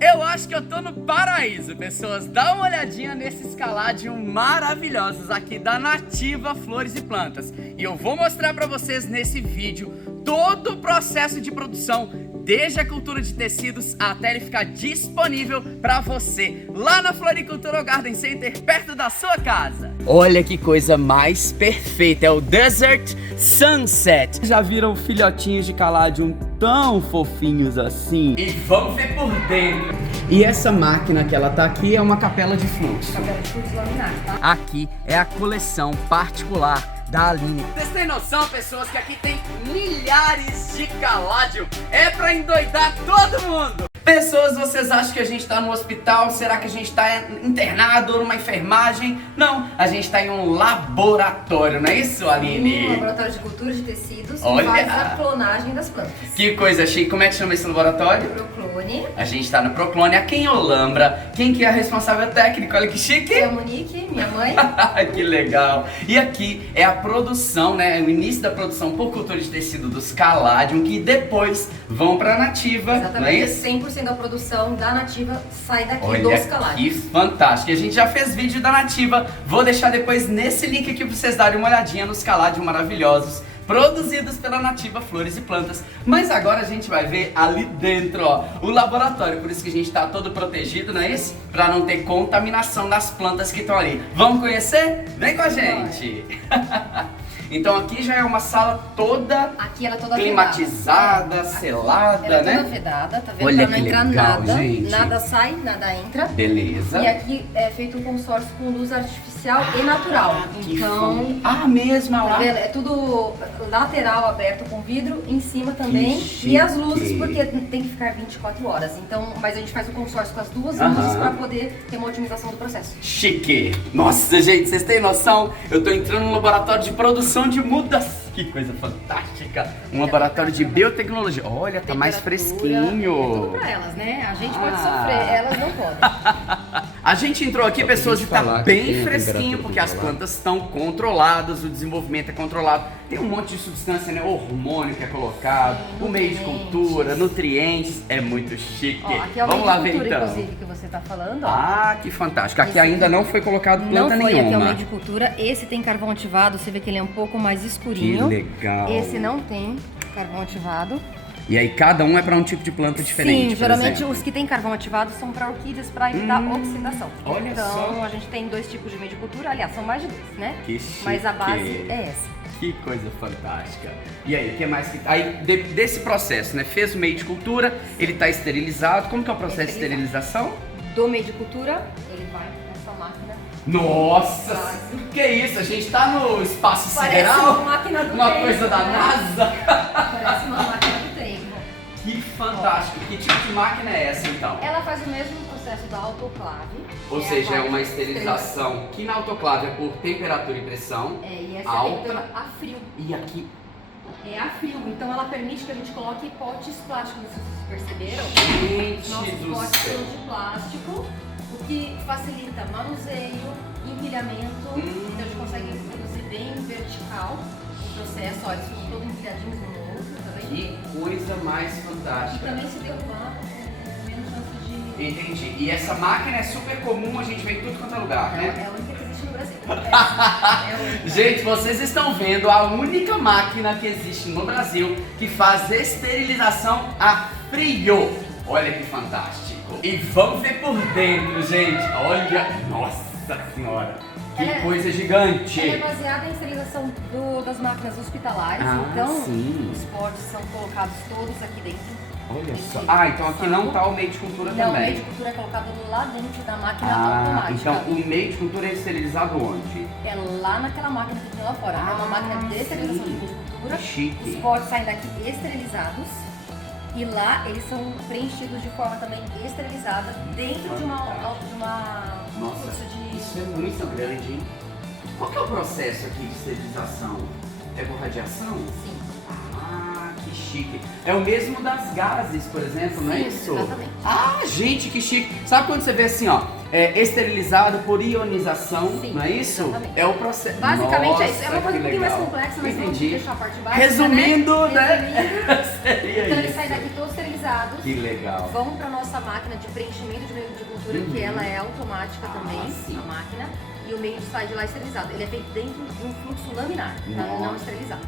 Eu acho que eu tô no paraíso, pessoas. Dá uma olhadinha nesses caládios maravilhosos aqui da Nativa Flores e Plantas. E eu vou mostrar pra vocês nesse vídeo todo o processo de produção, desde a cultura de tecidos até ele ficar disponível pra você lá na Floricultura Garden Center, perto da sua casa. Olha que coisa mais perfeita, é o Desert Sunset. Já viram filhotinhos de caládio tão fofinhos assim? E vamos ver por dentro. E essa máquina que ela tá aqui é uma capela de fluxo. Capela de fluxo laminar, tá? Aqui é a coleção particular da Aline. Vocês têm noção, pessoas, que aqui tem milhares de caládio? É pra endoidar todo mundo! Pessoas, vocês acham que a gente tá no hospital? Será que a gente tá internado ou numa enfermagem? Não, a gente tá em um laboratório, não é isso, Aline? Um laboratório de cultura de tecidos Olha! que faz a clonagem das plantas. Que coisa chique. Como é que chama esse laboratório? Proclone. A gente tá no Proclone, aqui em Olambra. Quem que é a responsável técnica? Olha que chique! É a Monique, minha mãe. Que legal! E aqui é a produção, né? O início da produção por cultura de tecido dos Caladium, que depois vão pra Nativa, não é Exatamente, isso? 100% da produção da Nativa sai daqui Olha dos que Caladium. fantástico! A gente já fez vídeo da Nativa, vou deixar depois nesse link aqui pra vocês darem uma olhadinha nos Caladium maravilhosos, produzidos pela Nativa Flores e Plantas. Mas agora a gente vai ver ali dentro, ó, o laboratório. Por isso que a gente tá todo protegido, não é isso? Pra não ter contaminação das plantas que estão ali. Vamos conhecer? Vem com a gente! Então aqui já é uma sala toda Aqui ela é toda climatizada, vedada. selada, Ela é né? toda vedada, tá vendo? Olha Pra que não entrar legal, nada, gente. nada sai, nada entra. Beleza. E aqui é feito um consórcio com luz artificial e natural. Que Então, Ah, mesmo tá lá. vendo? É tudo lateral aberto com vidro, em cima também. Que chique. E as luzes, porque tem que ficar 24 horas. Então, mas a gente faz o consórcio com as duas Aham. luzes pra poder ter uma otimização do processo. Chique! Nossa, gente, vocês têm noção? Eu tô entrando no laboratório de produção de mudas. Que coisa fantástica! Um laboratório de biotecnologia. Olha, tá mais Temperatura, É tudo fresquinho. pra elas, né? A gente pode Ah. sofrer, elas não podem. A gente entrou aqui, Só pra pessoas, e gente tá falar que tem bem a fresquinho, temperatura porque as controlada. plantas estão controladas, o desenvolvimento é controlado. Tem um monte de substância, né? Hormônio que é colocado, o meio de cultura, nutrientes. É muito chique. Ó, aqui é o Vamos lá ver meio de cultura, então. inclusive, que você tá falando, ó. Ah, que fantástico. Aqui Esse ainda aqui não foi colocado Não planta foi, aqui é o nenhuma. meio de cultura. Esse tem carvão ativado, você vê que ele é um pouco mais Que escurinho. legal. Esse não tem carvão ativado. E aí cada um é para um tipo de planta diferente. Sim, por geralmente exemplo. os que têm carvão ativado são para orquídeas para evitar oxidação. olha então só. a gente tem dois tipos de meio de cultura, aliás, são mais de dois, né? Que chique. Mas a base é essa. Que coisa fantástica. E aí, o que mais que... Aí, desse processo, né? Fez o meio de cultura, ele tá esterilizado. Como que é o processo de esterilização? Do meio de cultura, ele vai nessa máquina. Nossa! Quase. Que isso? A gente tá no espaço Parece sideral? uma máquina do Uma tempo, coisa da né? NASA? Parece uma máquina do tempo. Que fantástico. Que tipo de máquina é essa, então? Ela faz o mesmo processo da autoclave. Ou que seja, a é uma máquina de esterilização que na autoclave é por temperatura e pressão. É, e essa Alta. é feita a frio. E aqui... É a frio, então ela permite que a gente coloque potes plásticos, se vocês perceberam. Gente Nossos do potes céu. são de plástico, o que facilita manuseio, empilhamento, então a gente consegue produzir bem vertical o processo. Olha, eles ficam todos empilhadinhos um no outro, tá vendo? Que coisa mais E fantástica. também se derrubar com menos chance de... Entendi. E essa máquina é super comum, a gente vê em tudo quanto é lugar, né? É a única que existe no Brasil. É a única. Gente, vocês estão vendo a única máquina que existe no Brasil que faz esterilização a frio. Olha que fantástico. E vamos ver por dentro, gente. Olha, nossa senhora. Que Ela é- coisa gigante. Ela é baseada em esterilização das máquinas hospitalares, Ah, então sim. os potes são colocados todos aqui dentro. Olha Esse só. Ah, então aqui não saco. tá o meio de cultura Não, o também. meio de cultura é colocado lá dentro da máquina Ah, automática. então o meio de cultura é esterilizado onde? É lá naquela máquina que tem lá fora. É uma máquina de esterilização sim. de meio de cultura. Chique. Os potes saem daqui esterilizados e lá eles são preenchidos de forma também esterilizada dentro de uma Nossa, curso de... isso é muito grande, hein? Qual que é o processo aqui de esterilização? É por radiação? Sim. Ah, que chique. É o mesmo das gases, por exemplo, não é Sim, isso? exatamente. Ah, gente, que chique. Sabe quando você vê assim, ó, esterilizado por ionização, Sim, não é isso? exatamente. É o processo. Basicamente é isso. É uma Nossa, coisa um que pouquinho mais legal. complexa, mas vamos Entendi. deixar a parte básica. Resumindo, né? Seria Então eles isso. saem daqui todos esterilizados. Que legal. Vão para nossa máquina de preenchimento de meio de cultura, que ela é automática também, sim. a máquina. E o meio sai de lá esterilizado. Ele é feito dentro de um fluxo laminar, para Nossa. não esterilizar.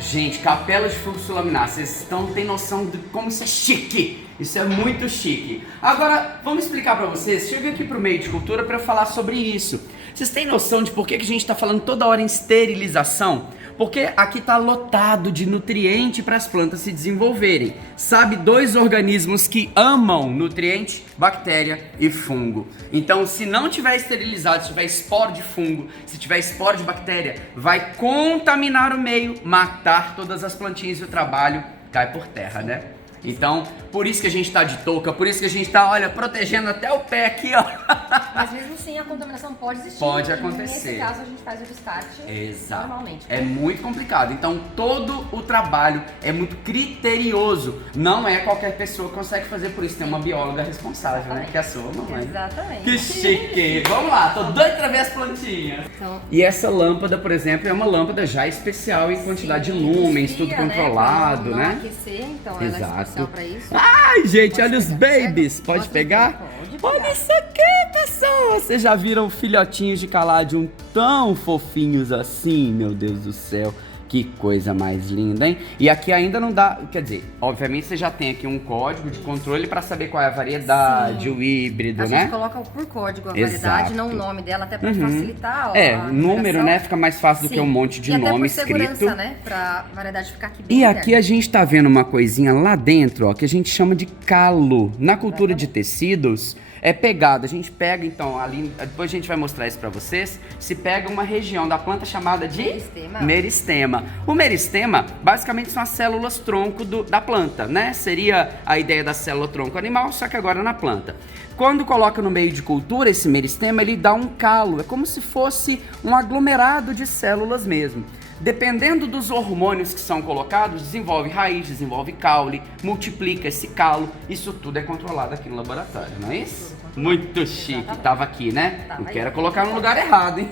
Gente, capela de fluxo laminar, vocês não têm noção de como isso é chique. Isso é muito chique. Agora, vamos explicar pra vocês. Chega aqui pro meio de cultura pra eu falar sobre isso. Vocês têm noção de por que a gente tá falando toda hora em esterilização? Porque aqui tá lotado de nutriente para as plantas se desenvolverem. Sabe, 2 organismos que amam nutriente? Bactéria e fungo. Então, se não tiver esterilizado, se tiver esporo de fungo, se tiver esporo de bactéria, vai contaminar o meio, matar todas as plantinhas e o trabalho cai por terra, né? Então, por isso que a gente tá de touca, por isso que a gente tá, olha, protegendo até o pé aqui, ó. Mas mesmo assim a contaminação pode existir. Pode e acontecer. nesse caso a gente faz o descarte Exato. normalmente. É muito complicado. Então todo o trabalho é muito criterioso. Não é qualquer pessoa que consegue fazer, por isso tem uma bióloga responsável, né? Que é a sua mamãe. Exatamente. Que chique! Vamos lá, tô doido pra ver as plantinhas. Então, E essa lâmpada, por exemplo, é uma lâmpada já especial em quantidade de lumens, tudo esfria, controlado, pra não né? aquecer, então ela Exato. é especial pra isso. Ai, gente, Pode olha os pegar. babies. Pega. Pode Mostra pegar? Pode Olha pegar. isso aqui, pessoal. Vocês já viram filhotinhos de caládium tão fofinhos assim? Meu Deus do céu. Que coisa mais linda, hein? E aqui ainda não dá, quer dizer, obviamente você já tem aqui um código de controle para saber qual é a variedade, Sim. o híbrido, A né? gente coloca por código a Exato. variedade, não o nome dela, até pra facilitar a número, numeração. né? Fica mais fácil do que Sim. um monte de e até nome por segurança, escrito. né? Pra variedade ficar aqui bem E interna. aqui a gente tá vendo uma coisinha lá dentro, ó, que a gente chama de calo. Na cultura de tecidos, é pegada. A gente pega, então, ali, depois a gente vai mostrar isso pra vocês, se pega uma região da planta chamada de Meristema. meristema. O meristema, basicamente, são as células tronco da planta, né? Seria a ideia da célula tronco animal, só que agora na planta. Quando coloca no meio de cultura esse meristema, ele dá um calo. É como se fosse um aglomerado de células mesmo. Dependendo dos hormônios que são colocados, desenvolve raiz, desenvolve caule, multiplica esse calo. Isso tudo é controlado aqui no laboratório, não é isso? Muito chique. Exatamente. Tava aqui, né? Tava Não aí. quero colocar no lugar errado, hein?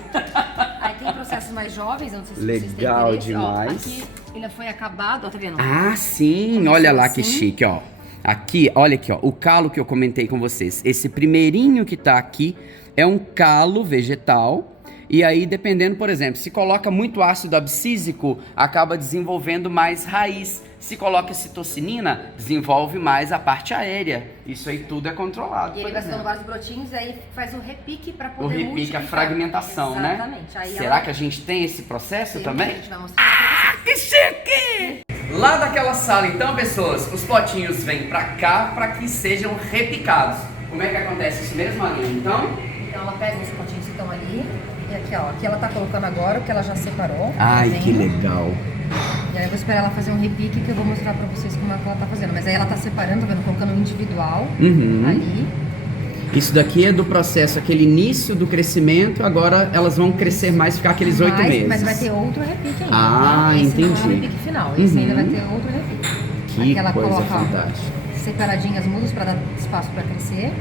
Aí tem processos mais jovens, eu não sei se Legal vocês têm interesse. demais. Ó, aqui ele foi acabado, ó, tá vendo? Ah, sim. Começou Olha lá que assim. chique, ó. Aqui, olha aqui, ó. O calo que eu comentei com vocês. Esse primeirinho que tá aqui é um calo vegetal. E aí, dependendo, por exemplo, se coloca muito ácido abscísico, acaba desenvolvendo mais raiz. Se coloca citocinina, desenvolve mais a parte aérea. Isso aí tudo é controlado. E ele por vai ficando exemplo. vários brotinhos e aí faz o repique pra O poder repique, a multiplicar. fragmentação, né? Exatamente. Aí Será que a gente tem esse processo A também? gente vai mostrar pra vocês. Que chique! Lá daquela sala, então, pessoas, os potinhos vêm pra cá para que sejam repicados. Como é que acontece isso mesmo, Aline? Então? Então ela pega os potinhos que estão ali. E aqui, ó. Aqui ela tá colocando agora o que ela já separou. Ai, desenho. que legal. E aí eu vou esperar ela fazer um repique que eu vou mostrar pra vocês como é que ela tá fazendo. Mas aí ela tá separando, tá vendo? Colocando um individual ali. Isso daqui é do processo, aquele início do crescimento, agora elas vão crescer mais, ficar aqueles 8 meses. Mas vai ter outro repique ainda. Ah, tá? Esse entendi. não é o repique final. Esse ainda vai ter outro repique. Que Aqui ela coisa coloca, ó, fantástica. separadinhas mudas pra dar espaço pra crescer.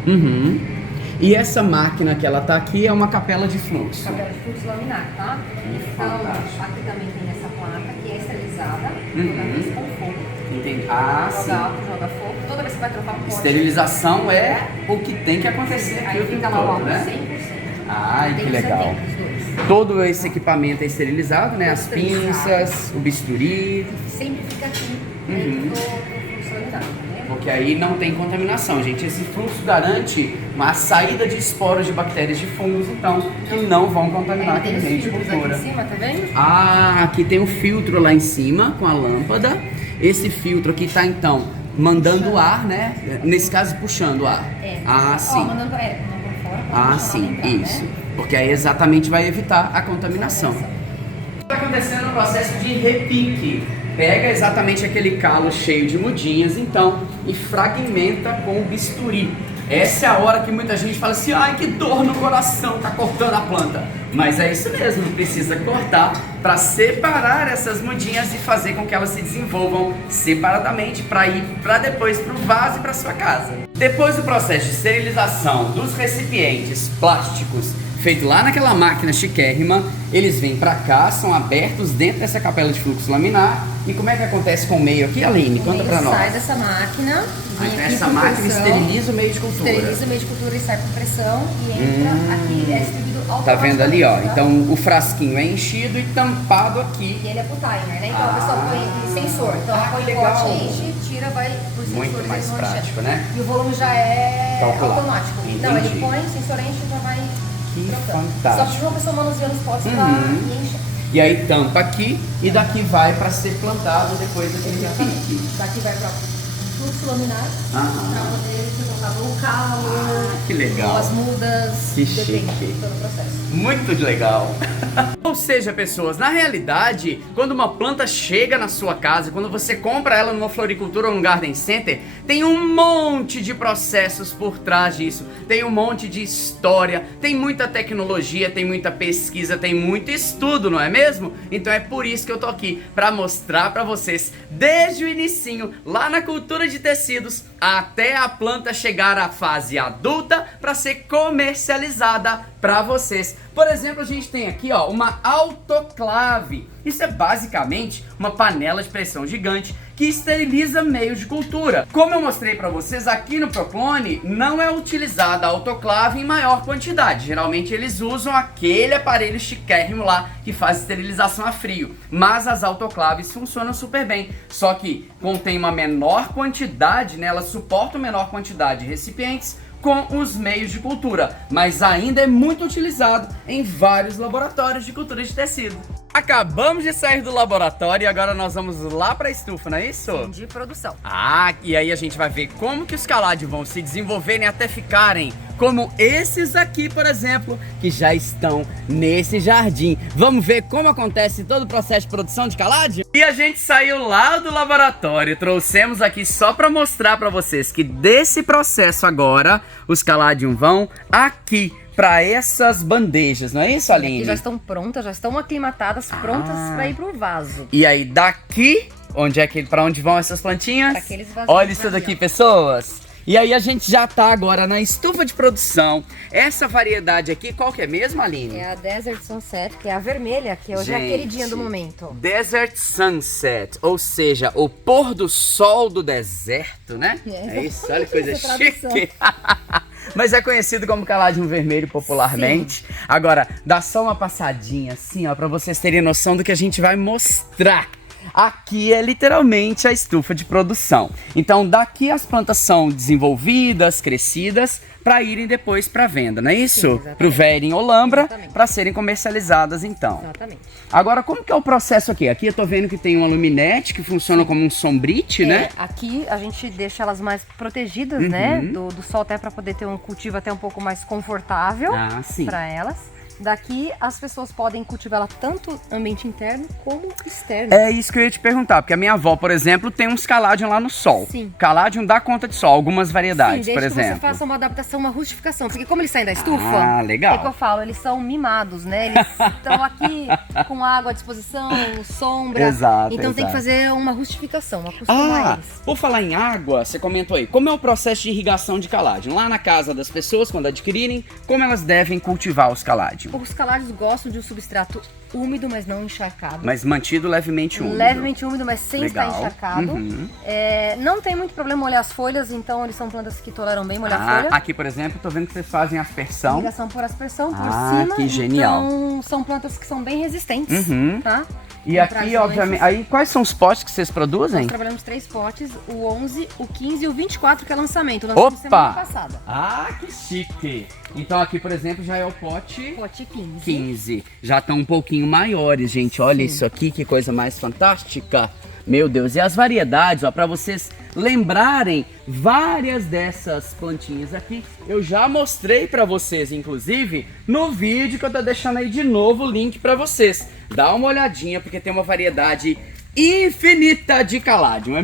E essa máquina que ela tá aqui é uma capela de fluxo. Cabelo de fluxo laminar, tá? Então, fantástico. aqui também tem essa placa que é esterilizada, toda vez com fogo. Entendi. Ah, Joga sim. álcool, joga fogo. Toda vez que vai trocar um pote. Esterilização é o que tem que acontecer aqui Aí o tempo fica lá o todo, álcool né? 100%. Ai, Tem que os legal. 70, os dois. Todo esse equipamento é esterilizado, né? As Esterilizado. pinças, o bisturi, Sempre fica aqui dentro do fluxo laminar, tá vendo? porque aí não tem contaminação, gente. Esse fluxo garante uma saída de esporos de bactérias de fungos, então, que não vão contaminar Aí tem aquele os meio de filtros aqui cultura. em cima, tá vendo? Ah, aqui tem um filtro lá em cima com a lâmpada. Esse filtro aqui tá, então, mandando o ar, né? Nesse caso, puxando o ar. É. Ah, Ó, sim. mandando pra fora pra Ah, não sim, entrar, isso. Né? Porque aí exatamente vai evitar a contaminação. Está acontecendo o processo de repique. Pega exatamente aquele calo cheio de mudinhas, então, e fragmenta com o bisturi. Essa é a hora que muita gente fala assim, ai, que dor no coração, tá cortando a planta. Mas é isso mesmo, precisa cortar para separar essas mudinhas e fazer com que elas se desenvolvam separadamente para ir para depois para o vaso e para sua casa. Depois do processo de esterilização dos recipientes plásticos feito lá naquela máquina chiquérrima, eles vêm pra cá, são abertos dentro dessa capela de fluxo laminar. E como é que acontece com o meio aqui, Aline? Conta pra nós. Sai dessa máquina, vem então aqui essa com máquina pressão, esteriliza o meio de cultura. esteriliza o meio de cultura e sai com pressão e entra aqui, é distribuído automaticamente. Tá vendo ali, ó? Tá? Então o frasquinho é enchido e tampado aqui. E ele é pro timer, né? Então a pessoa põe sensor. Então põe o legal. pote, enche, tira, vai por sensor. Muito mais prático, né? E o volume já é Calculado. automático. Então ele põe, sensor enche, já vai Que trocando. fantástico. Só precisa uma pessoa manuseando os potes pra encher. E aí tampa aqui e daqui vai para ser plantado depois daquele repique. Daqui vai para fluxo laminar, para poder ser plantado o calo, Que legal. as mudas, Que depende chique. de todo o processo. Muito legal. Ou seja, pessoas, na realidade, quando uma planta chega na sua casa, quando você compra ela numa floricultura ou num garden center, tem um monte de processos por trás disso, tem um monte de história, tem muita tecnologia, tem muita pesquisa, tem muito estudo, não é mesmo? Então é por isso que eu tô aqui, pra mostrar pra vocês, desde o inicinho, lá na cultura de tecidos, até a planta chegar à fase adulta para ser comercializada para vocês. Por exemplo, a gente tem aqui, ó, uma autoclave. Isso é basicamente uma panela de pressão gigante que esteriliza meios de cultura. Como eu mostrei para vocês, aqui no Proclone não é utilizada a autoclave em maior quantidade. Geralmente eles usam aquele aparelho chiquérrimo lá que faz esterilização a frio. Mas as autoclaves funcionam super bem. Só que contém uma menor quantidade, né? Elas suportam menor quantidade de recipientes com os meios de cultura, mas ainda é muito utilizado em vários laboratórios de cultura de tecido. Acabamos de sair do laboratório e agora nós vamos lá para a estufa, não é isso? Sim, de produção. Ah, e aí a gente vai ver como que os caládios vão se desenvolverem até ficarem como esses aqui, por exemplo, que já estão nesse jardim. Vamos ver como acontece todo o processo de produção de caládio? E a gente saiu lá do laboratório, trouxemos aqui só para mostrar para vocês que desse processo agora, os caládios vão aqui para essas bandejas, não é isso, Aline? Aqui já estão prontas, já estão aclimatadas, prontas para ir pro vaso. E aí daqui, para onde vão essas plantinhas? Pra aqueles vasinhos. Olha isso daqui, pessoas. E aí a gente já tá agora na estufa de produção. Essa variedade aqui, qual que é mesmo, Aline? É a Desert Sunset, que é a vermelha, que hoje é a queridinha do momento. Desert Sunset, ou seja, o pôr do sol do deserto, né? É isso, olha que coisa chique. Mas é conhecido como caládio vermelho popularmente. Sim. Agora, dá só uma passadinha assim, ó, pra vocês terem noção do que a gente vai mostrar. Aqui é literalmente a estufa de produção. Então daqui as plantas são desenvolvidas, crescidas, para irem depois para venda, não é isso? Para o Vere em Olambra, para serem comercializadas então. Exatamente. Agora, como que é o processo aqui? Aqui eu tô vendo que tem uma luminete que funciona como um sombrite, né? Aqui a gente deixa elas mais protegidas, né? Do sol, até para poder ter um cultivo até um pouco mais confortável para elas. Daqui as pessoas podem cultivá-la tanto ambiente interno como externo. É isso que eu ia te perguntar, porque a minha avó, por exemplo, tem uns caládium lá no sol. Sim. Caládium dá conta de sol, algumas variedades, Sim, por desde exemplo. que você faça uma adaptação, uma rustificação, porque como eles saem da estufa, legal. é que eu falo, eles são mimados, né? Eles estão aqui com água à disposição, sombra. Exato, então tem que fazer uma rustificação, acostumar eles. Por falar em água, você comentou aí, como é o processo de irrigação de caládium? Lá na casa das pessoas, quando adquirirem, como elas devem cultivar os caládium? Os caládios gostam de um substrato úmido, mas não encharcado. Mas mantido levemente úmido. Levemente úmido, mas sem estar encharcado. Não tem muito problema molhar as folhas, então eles são plantas que toleram bem molhar a folha. Aqui, por exemplo, tô vendo que vocês fazem aspersão. Irrigação por aspersão por cima. Que genial. Então são plantas que são bem resistentes, tá? E aqui, obviamente, aí quais são os potes que vocês produzem? Nós trabalhamos 3 potes, o 11, o 15 e o 24, que é lançamento. Nós fizemos semana passada. Que chique! Então aqui, por exemplo, já é o pote 15. 15. Já estão um pouquinho maiores, gente. Olha isso aqui, que coisa mais fantástica. Meu Deus, e as variedades, ó, para vocês lembrarem, várias dessas plantinhas aqui, eu já mostrei para vocês, inclusive, no vídeo que eu tô deixando aí de novo o link para vocês. Dá uma olhadinha, porque tem uma variedade infinita de caládium.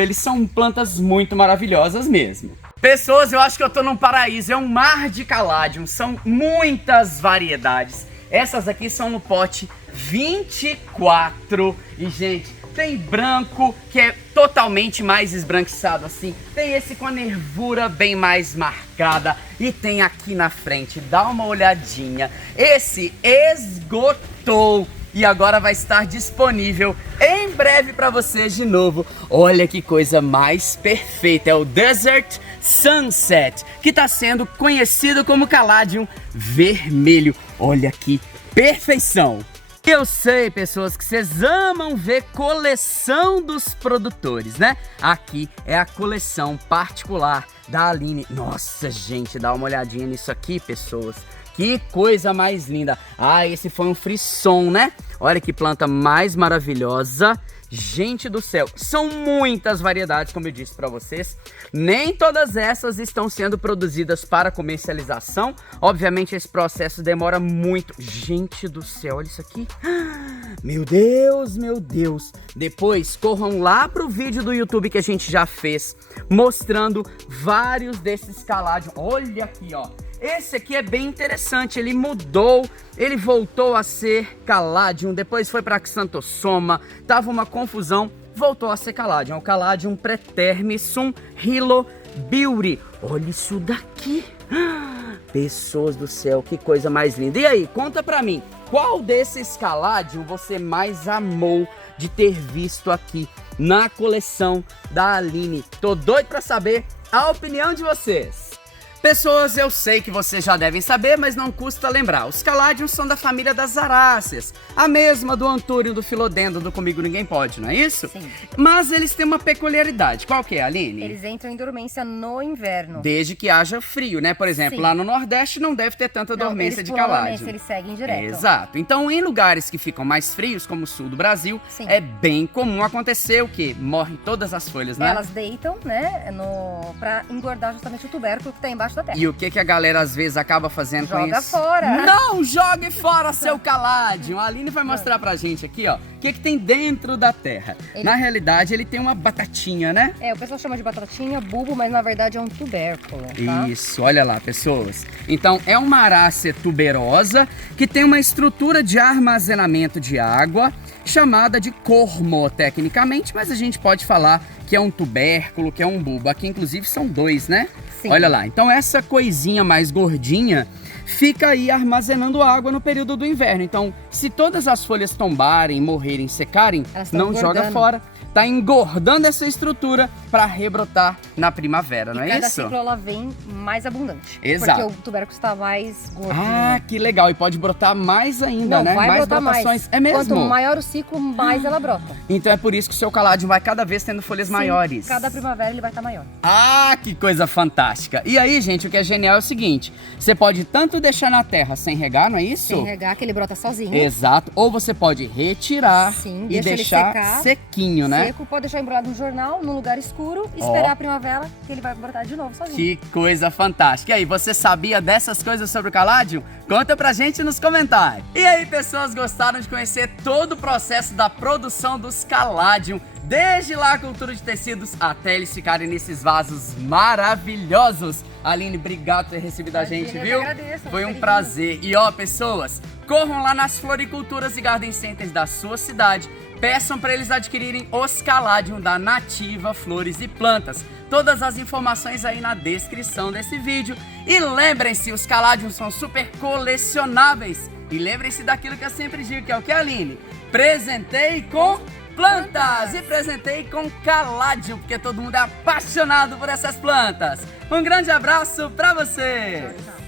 Eles são plantas muito maravilhosas mesmo. Pessoas, eu acho que eu tô num paraíso, é um mar de caládium, são muitas variedades. Essas aqui são no pote 24 e, gente, tem branco, que é totalmente mais esbranquiçado assim, tem esse com a nervura bem mais marcada e tem aqui na frente, dá uma olhadinha, esse esgotou e agora vai estar disponível em breve para vocês de novo. Olha que coisa mais perfeita, é o Desert Sunset, que está sendo conhecido como Caladium vermelho. Olha que perfeição! Eu sei, pessoas, que vocês amam ver coleção dos produtores, né? Aqui é a coleção particular da Aline. Nossa, gente, dá uma olhadinha nisso aqui, pessoas. Que coisa mais linda. Ah, esse foi um frisson, né? Olha que planta mais maravilhosa. Gente do céu, são muitas variedades, como eu disse para vocês. Nem todas essas estão sendo produzidas para comercialização. Obviamente esse processo demora muito. Gente do céu, olha isso aqui. Meu Deus, meu Deus. Depois corram lá pro vídeo do YouTube que a gente já fez, mostrando vários desses Caladium. Olha aqui, ó. Esse aqui é bem interessante, ele mudou, ele voltou a ser Caladium, depois foi para Xanthosoma, tava uma confusão, voltou a ser Caladium, o Caladium Pretermissum Hilo Beauty. Olha isso daqui, pessoas do céu, que coisa mais linda. E aí, conta pra mim, qual desses Caladium você mais amou de ter visto aqui na coleção da Aline? Tô doido pra saber a opinião de vocês. Pessoas, eu sei que vocês já devem saber, mas não custa lembrar. Os Caladiums são da família das Aráceas, a mesma do Antúrio, do Filodendro, do Comigo Ninguém Pode, não é isso? Sim. Mas eles têm uma peculiaridade. Qual que é, Aline? Eles entram em dormência no inverno. Desde que haja frio, né? Por exemplo, Sim. lá no Nordeste não deve ter tanta dormência de Caladium. Caladium. Eles seguem direto. Exato. Então, em lugares que ficam mais frios, como o sul do Brasil, Sim. é bem comum acontecer o quê? Morrem todas as folhas, né? Elas deitam, né, pra engordar justamente o tubérculo que tá embaixo da terra. E o que a galera às vezes acaba fazendo com Joga isso? fora. Não jogue fora seu Caladium. A Aline vai mostrar pra gente aqui, ó, o que tem dentro da terra. Na realidade, ele tem uma batatinha, né? É, o pessoal chama de batatinha, bulbo, mas na verdade é um tubérculo, tá? Isso, olha lá, pessoas. Então, é uma arácea tuberosa que tem uma estrutura de armazenamento de água chamada de cormo, tecnicamente, mas a gente pode falar que é um tubérculo, que é um bulbo. Aqui, inclusive, são dois, né? Sim. Olha lá, então essa coisinha mais gordinha fica aí armazenando água no período do inverno. Então, se todas as folhas tombarem, morrerem, secarem, não joga fora. Tá engordando essa estrutura para rebrotar na primavera, não é isso? Cada ciclo ela vem mais abundante. Exato. Porque o tubérculo está mais gordinho. Ah, que legal. E pode brotar mais ainda, não, né? Vai mais brotar brotações. mais. É mesmo? Quanto maior o ciclo, mais ela brota. Então é por isso que o seu Caladium vai cada vez tendo folhas maiores. Cada primavera ele vai estar maior. Ah, que coisa fantástica. E aí, gente, o que é genial é o seguinte. Você pode tanto deixar na terra sem regar, não é isso? Sem regar, que ele brota sozinho. Exato. Ou você pode retirar e deixar ele secar, sequinho, né? Seco, pode deixar embrulhado no jornal, num lugar escuro, e esperar a primavera, que ele vai brotar de novo sozinho. Que coisa fantástica. E aí, você sabia dessas coisas sobre o Caladium? Conta pra gente nos comentários. E aí, pessoas, gostaram de conhecer todo o processo da produção dos Caladium? Desde lá a cultura de tecidos até eles ficarem nesses vasos maravilhosos. Aline, obrigado por ter recebido a gente, viu? Eu agradeço, foi um prazer. E ó, pessoas, corram lá nas floriculturas e garden centers da sua cidade. Peçam para eles adquirirem os Caladium da Nativa Flores e Plantas. Todas as informações aí na descrição desse vídeo. E lembrem-se, os Caladium são super colecionáveis. E lembrem-se daquilo que eu sempre digo, que é o que, Aline? Presentei com plantas e presentei com Caladium, porque todo mundo é apaixonado por essas plantas. Um grande abraço para você! Tchau, tchau.